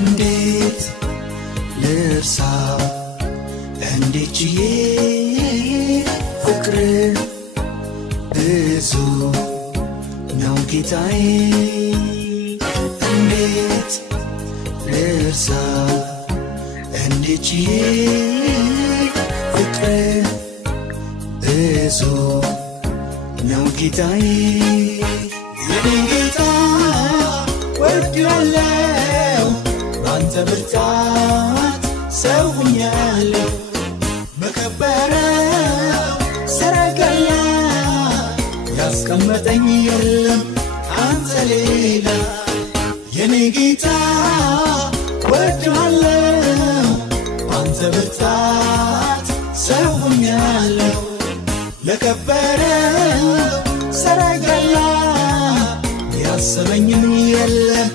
እንዴት ልርሳው እንዴት ችዬ ፍቅር ብዙ ነው ጌታዬ እንዴት ልርሳው እንዴት ችዬ ፍቅር ብዙ ነው ጌታዬ የኔ ጌታ ወድሃለሁ ባንተ ብርታት ሰው ሆኛለሁ በከበረው ሰረገላ ያስቀመጠኝ የለም አንተ ሌላ የኔ ጌታ ወድሃለሁ ባንተ ብርታት ሰው ሆኛለሁ ለከበረው ሰረገላ ያሰበኝም የለም